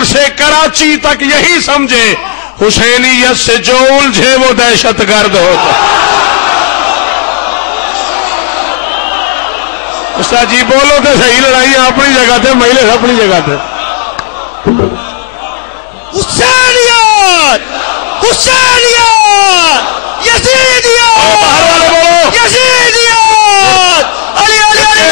Baghdad سے کراچی تک یہی سمجھے حسینیت سے جو الجھے وہ دہشت گرد ہوتا. استاد جی بولو تو صحیح, لڑائیاں اپنی جگہ تھے, مہیلے اپنی جگہ تھے. حسینیت حسینیت یزیدیت یزیدیت علی علی علی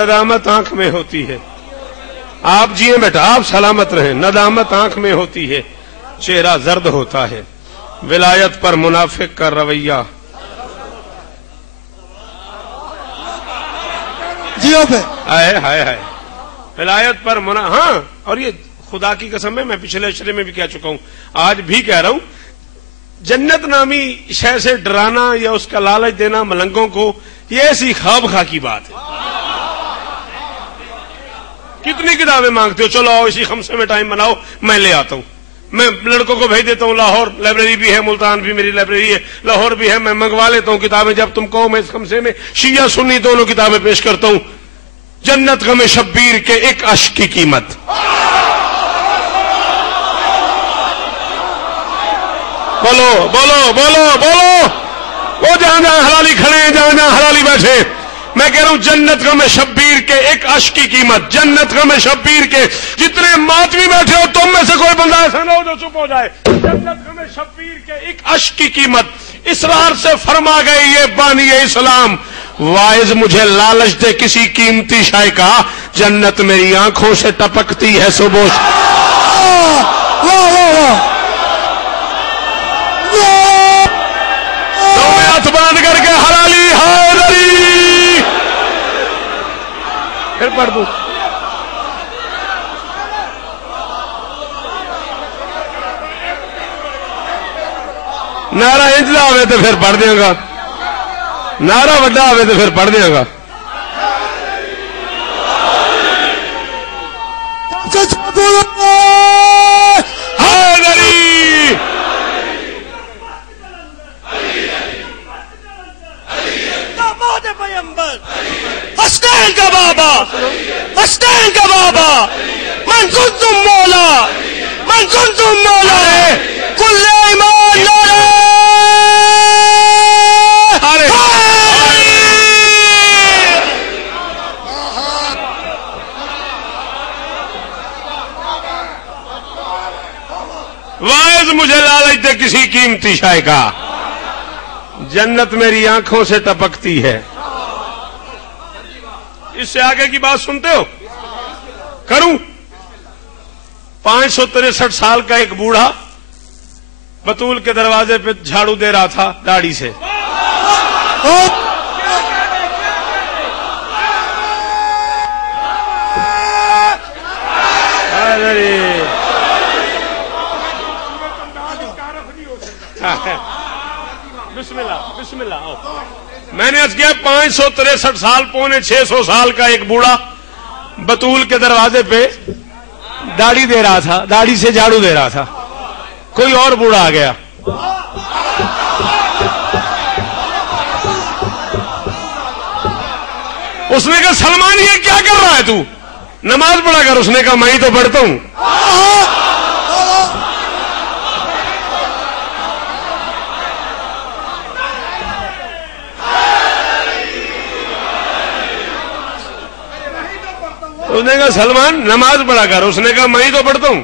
ندامت آنکھ میں ہوتی ہے. آپ جیے بیٹا, آپ سلامت رہیں. ندامت آنکھ میں ہوتی ہے, چہرہ زرد ہوتا ہے. ولایت پر منافق کا رویہ ہائے ہائے ہائے. ولایت پر ہاں, اور یہ خدا کی قسم ہے, میں پچھلے اشرے میں بھی کہہ چکا ہوں, آج بھی کہہ رہا ہوں, جنت نامی شے سے ڈرانا یا اس کا لالچ دینا ملنگوں کو, یہ ایسی خواب خواہ کی بات ہے. کتنی کتابیں مانگتے ہو, چلو آؤ اسی خمسے میں ٹائم بناؤ, میں لے آتا ہوں. میں لڑکوں کو بھیج دیتا ہوں لاہور, لائبریری بھی ہے, ملتان بھی میری لائبریری ہے, لاہور بھی ہے, میں منگوا لیتا ہوں کتابیں. جب تم کہو میں اس خمسے میں شیعہ سنی دونوں کتابیں پیش کرتا ہوں. جنت غم شبیر کے ایک اشک کی قیمت. بولو بولو بولو بولو, وہ جہاں جہاں حلالی کھڑے ہیں, جہاں جہاں حلالی بیٹھے, میں کہہ رہا ہوں جنت غم شبیر کے ایک اشک کی قیمت. جنت غم شبیر کے جتنے ماتمی بیٹھے ہو, تم میں سے کوئی بندہ ایسا نہ ہو جو چپ ہو جائے. جنت غم شبیر کے ایک اشک کی قیمت. اسرار سے فرما گئے یہ بانی اسلام, واعظ مجھے لالچ دے کسی قیمتی شے کا, جنت میری آنکھوں سے ٹپکتی ہے صبح. ہاتھ باندھ کر کے حلالی حیدری پھر پڑھ دوں. نعرہ انجلا ہوئے تو پھر پڑھ دیا گا, نعرہ وڈا ہوئے تو پھر پڑھ دیا گا. حسنین کا بابا, حسنین کا بابا, من کنتم مولا, من کنتم مولا, کل ایمان نارے. واعظ مجھے لالچ دے کسی قیمتی شے کا, جنت میری آنکھوں سے ٹپکتی ہے. اس سے آگے کی بات سنتے ہو, کروں. 563 سال کا ایک بوڑھا بطول کے دروازے پہ جھاڑو دے رہا تھا داڑھی سے. بسم اللہ بسم اللہ. میں نے عرض کیا 563 سال, 550 سال کا ایک بوڑھا بطول کے دروازے پہ داڑھی دے رہا تھا, داڑھی سے جھاڑو دے رہا تھا. کوئی اور بوڑھا آ گیا, اس نے کہا سلمان یہ کیا کر رہا ہے تو, نماز پڑھا کر. اس نے کہا میں ہی تو پڑھتا ہوں. اس نے کہا سلمان نماز پڑھا کر. اس نے کہا میں ہی تو پڑھتا ہوں.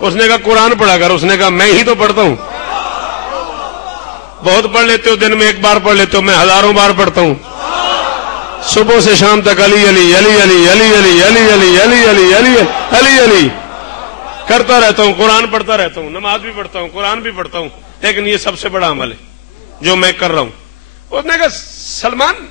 اس نے کہا قرآن پڑھا کر. اس نے کہا میں ہی تو پڑھتا ہوں. بہت پڑھ لیتے ہو, دن میں ایک بار پڑھ لیتے ہو, میں ہزاروں بار پڑھتا ہوں. صبح سے شام تک علی علی علی علی علی علی علی علی علی علی علی علی علی کرتا رہتا ہوں. قرآن پڑھتا رہتا ہوں, نماز بھی پڑھتا ہوں, قرآن بھی پڑھتا ہوں, لیکن یہ سب سے بڑا عمل ہے جو میں کر رہا ہوں. اس نے کہا سلمان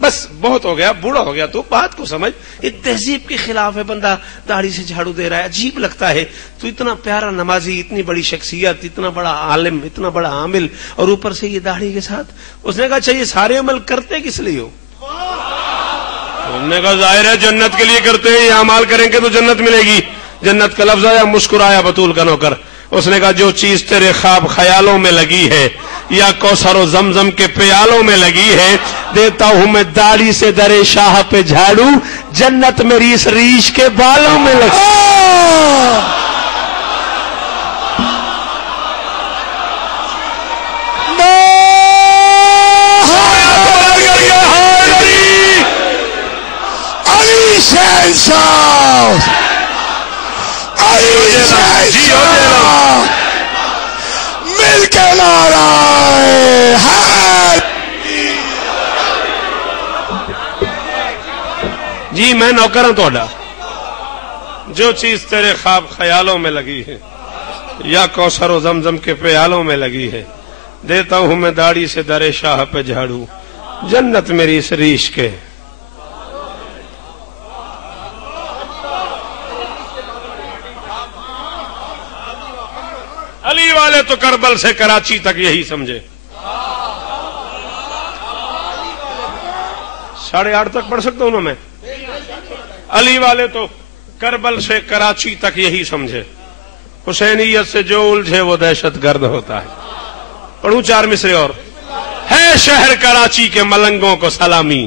بس بہت ہو گیا, بوڑھا ہو گیا, تو بات کو سمجھ. ایک تہذیب کے خلاف ہے, بندہ داڑھی سے جھاڑو دے رہا ہے, عجیب لگتا ہے. تو اتنا پیارا نمازی, اتنی بڑی شخصیت, اتنا بڑا عالم, اتنا بڑا عامل, اور اوپر سے یہ داڑھی کے ساتھ. اس نے کہا اچھا یہ سارے عمل کرتے کس لیے ہو؟ انہوں نے کہا ظاہر ہے جنت کے لیے کرتے ہیں, یہ اعمال کریں گے تو جنت ملے گی. جنت کا لفظ آیا, مسکرایا بطول کا نوکر. اس نے کہا جو چیز تیرے خواب خیالوں میں لگی ہے یا کوثر و زمزم کے پیالوں میں لگی ہے، دیتا ہوں میں داڑھی سے درے شاہ پہ جھاڑو، جنت میری اس ریش کے بالوں میں لگی۔ مل کے نعرہ جی میں نوکر ہوں توڑا، جو چیز تیرے خواب خیالوں میں لگی ہے یا کوثر و زمزم کے پیالوں میں لگی ہے، دیتا ہوں میں داڑھی سے درے شاہ پہ جھاڑو، جنت میری اس ریش کے۔ علی والے تو کربل سے کراچی تک یہی سمجھے، 8:30 تک پڑھ سکتا ہوں نا میں؟ علی والے تو کربل سے کراچی تک یہی سمجھے، حسینیت سے جو الجھے وہ دہشت گرد ہوتا ہے۔ پڑھوں 4 مصرے اور۔ ہے شہر کراچی کے ملنگوں کو سلامی،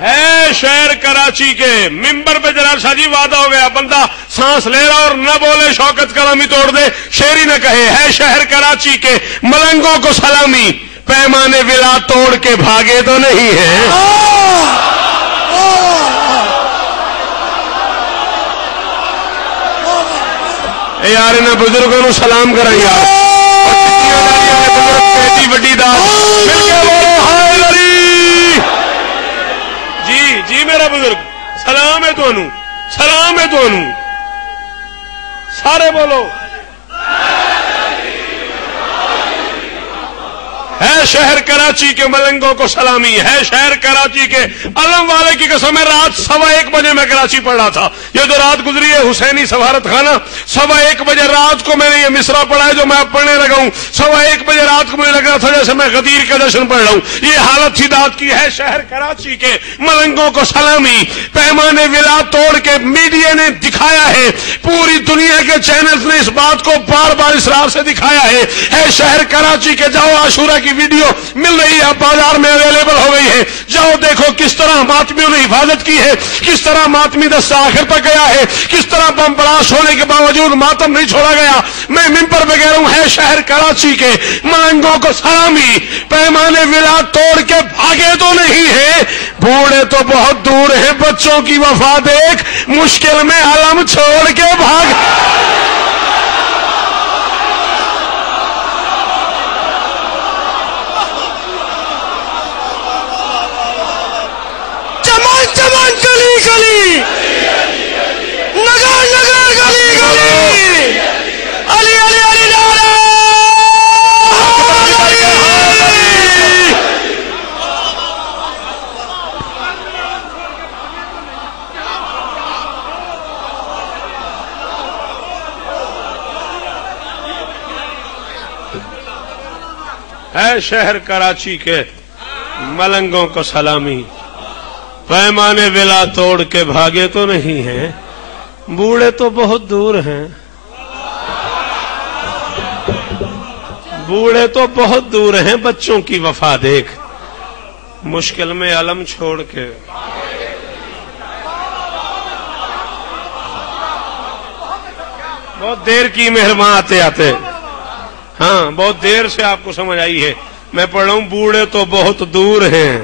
ہے شہر کراچی کے، ممبر پہ جناب شاہ جی وعدہ ہو گیا، بندہ سانس لے رہا اور نہ بولے شوکت کلامی توڑ دے، شعری نہ کہے، ہے شہر کراچی کے ملنگوں کو سلامی، پیمانے ولا توڑ کے بھاگے تو نہیں ہیں۔ اے یار انہیں بزرگوں نو سلام کریں یار، بڑی داد مل کے بولو ہائے علی۔ جی میرا بزرگ سلام ہے تو انو، سلام ہے تو انو، سارے بولو۔ ہے شہر کراچی کے ملنگوں کو سلامی، ہے شہر کراچی کے علم والے کی قسم ہے، رات 1:15 بجے میں کراچی پڑھ رہا تھا، یہ جو رات گزری ہے حسینی سفارت خانہ، 1:15 بجے رات کو میں نے یہ مصرع پڑھا ہے جو میں اب پڑھنے لگا ہوں، 1:15 بجے رات کو مجھے لگ رہا تھا جیسے میں غدیر کا جشن پڑھ رہا ہوں، یہ حالت تھی رات کی۔ ہے شہر کراچی کے ملنگوں کو سلامی، پیمانے ولا توڑ کے میڈیا نے دکھایا ہے، پوری دنیا کے چینلز نے اس بات کو بار بار اسرار سے دکھایا ہے۔ ہے شہر کراچی کے، جاؤ عاشورہ کی ویڈیو مل رہی ہے، بازار میں اویلیبل ہو گئی ہے، جاؤ دیکھو کس طرح ماتمیوں نے حفاظت کی ہے، کس طرح ماتمی دستہ آخر تک گیا ہے، کس طرح بم بلاسٹ ہونے کے باوجود ماتم نہیں چھوڑا گیا۔ میں ممبر پہ کہہ رہا ہوں، ہے شہر کراچی کے ملنگوں کو سلامی، پیمانے ولا توڑ کے بھاگے تو نہیں ہیں، بوڑھے تو بہت دور ہیں، بچوں کی وفا دیکھ مشکل میں علم چھوڑ کے بھاگ۔ چمن گلی گلی، نگر نگر گلی گلی، علی علی علی نعرہ ہے شہر کراچی کے ملنگوں کو سلامی، پیمانے ولا توڑ کے بھاگے تو نہیں ہیں، بوڑھے تو بہت دور ہیں، بوڑھے تو بہت دور ہیں، بچوں کی وفا دیکھ مشکل میں علم چھوڑ کے۔ بہت دیر کی مہربان آتے آتے، ہاں بہت دیر سے آپ کو سمجھ آئی ہے، میں پڑھ رہا ہوں بوڑھے تو بہت دور ہیں،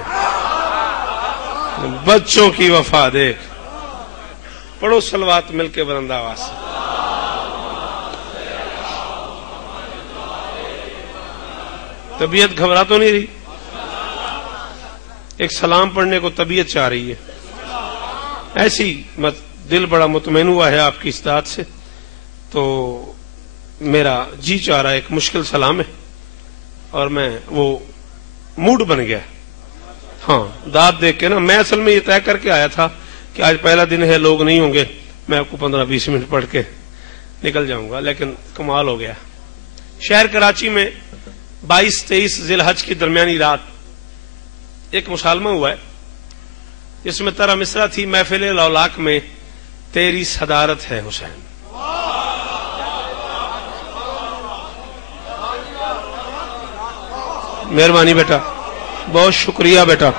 بچوں کی وفا دیکھ۔ پڑھو صلوات مل کے بلند آواز سے۔ طبیعت گھبرا تو نہیں رہی؟ ایک سلام پڑھنے کو طبیعت چاہ رہی ہے، ایسی دل بڑا مطمئن ہوا ہے آپ کی استطاعت سے، تو میرا جی چاہ رہا ہے، ایک مشکل سلام ہے اور میں وہ موڈ بن گیا۔ ہاں داد دیکھ کے نا، میں اصل میں یہ طے کر کے آیا تھا کہ آج پہلا دن ہے، لوگ نہیں ہوں گے، میں آپ کو 15-20 منٹ پڑھ کے نکل جاؤں گا، لیکن کمال ہو گیا۔ شہر کراچی میں 22-23 ذی الحج کی درمیانی رات ایک مسالمہ ہوا ہے، اس میں 13 مصرع تھی۔ محفل لولاک میں تیری صدارت ہے حسین. مہربانی بیٹا، بہت شکریہ بیٹا.